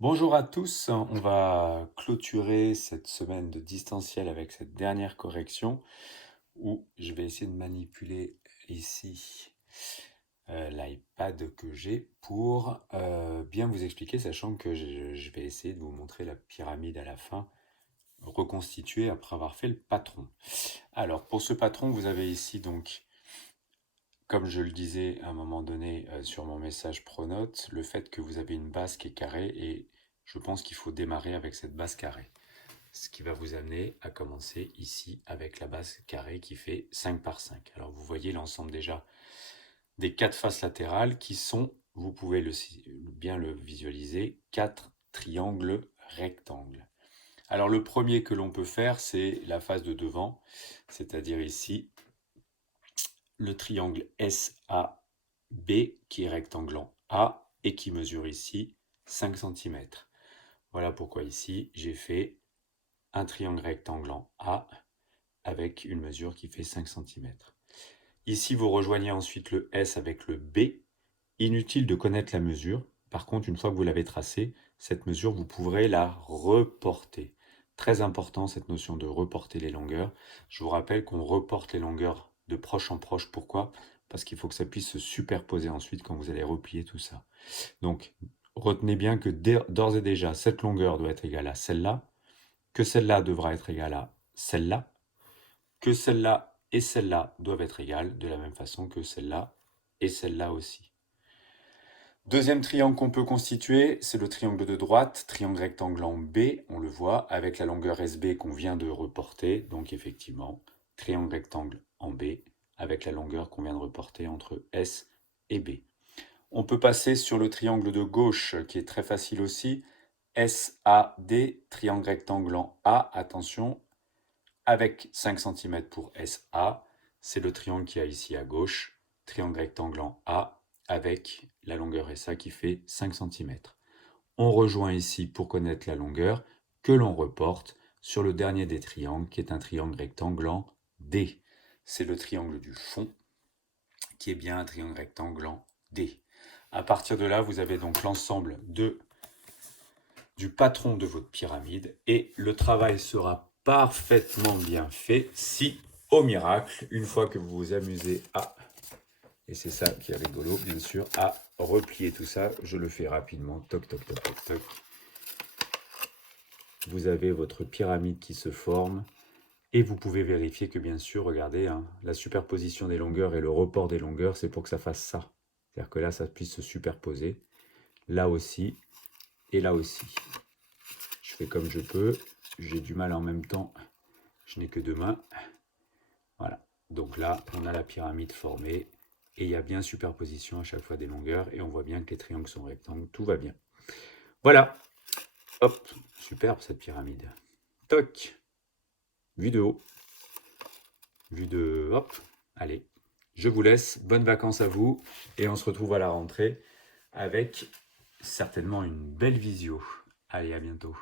Bonjour à tous, on va clôturer cette semaine de distanciel avec cette dernière correction où je vais essayer de manipuler ici l'iPad que j'ai pour bien vous expliquer, sachant que je vais essayer de vous montrer la pyramide à la fin, reconstituée après avoir fait le patron. Alors pour ce patron, vous avez ici donc, comme je le disais à un moment donné sur mon message Pronote, le fait que vous avez une base qui est carrée et je pense qu'il faut démarrer avec cette base carrée. Ce qui va vous amener à commencer ici avec la base carrée qui fait 5 par 5. Alors vous voyez l'ensemble déjà des 4 faces latérales qui sont, vous pouvez bien le visualiser, 4 triangles rectangles. Alors le premier que l'on peut faire, c'est la face de devant, c'est-à-dire ici le triangle SAB qui est rectangle en A et qui mesure ici 5 cm. Voilà pourquoi ici j'ai fait un triangle rectangle en A avec une mesure qui fait 5 cm. Ici vous rejoignez ensuite le S avec le B. Inutile de connaître la mesure. Par contre, une fois que vous l'avez tracée, cette mesure, vous pourrez la reporter. Très important cette notion de reporter les longueurs. Je vous rappelle qu'on reporte les longueurs de proche en proche. Pourquoi? Parce qu'il faut que ça puisse se superposer ensuite quand vous allez replier tout ça. Donc, retenez bien que d'ores et déjà, cette longueur doit être égale à celle-là, que celle-là devra être égale à celle-là, que celle-là et celle-là doivent être égales de la même façon que celle-là et celle-là aussi. Deuxième triangle qu'on peut constituer, c'est le triangle de droite, triangle rectangle en B, on le voit, avec la longueur SB qu'on vient de reporter, donc effectivement, triangle rectangle en B, avec la longueur qu'on vient de reporter entre S et B. On peut passer sur le triangle de gauche, qui est très facile aussi, SAD, triangle rectangle en A, attention, avec 5 cm pour SA, c'est le triangle qui a ici à gauche, triangle rectangle en A, avec la longueur SA qui fait 5 cm. On rejoint ici, pour connaître la longueur, que l'on reporte sur le dernier des triangles, qui est un triangle rectangle en D. C'est le triangle du fond, qui est bien un triangle rectangle en D. À partir de là, vous avez donc l'ensemble du patron de votre pyramide et le travail sera parfaitement bien fait si, au miracle, une fois que vous vous amusez à, et c'est ça qui est rigolo bien sûr, à replier tout ça, je le fais rapidement, toc toc toc toc toc, vous avez votre pyramide qui se forme et vous pouvez vérifier que bien sûr, regardez, hein, la superposition des longueurs et le report des longueurs, c'est pour que ça fasse ça. C'est-à-dire que là, ça puisse se superposer, là aussi et là aussi. Je fais comme je peux, j'ai du mal en même temps, je n'ai que deux mains. Voilà, donc là, on a la pyramide formée et il y a bien superposition à chaque fois des longueurs et on voit bien que les triangles sont rectangles, tout va bien. Voilà, hop, superbe cette pyramide. Toc, vue de haut, vue de... hop, allez, je vous laisse, bonnes vacances à vous et on se retrouve à la rentrée avec certainement une belle visio. Allez, à bientôt.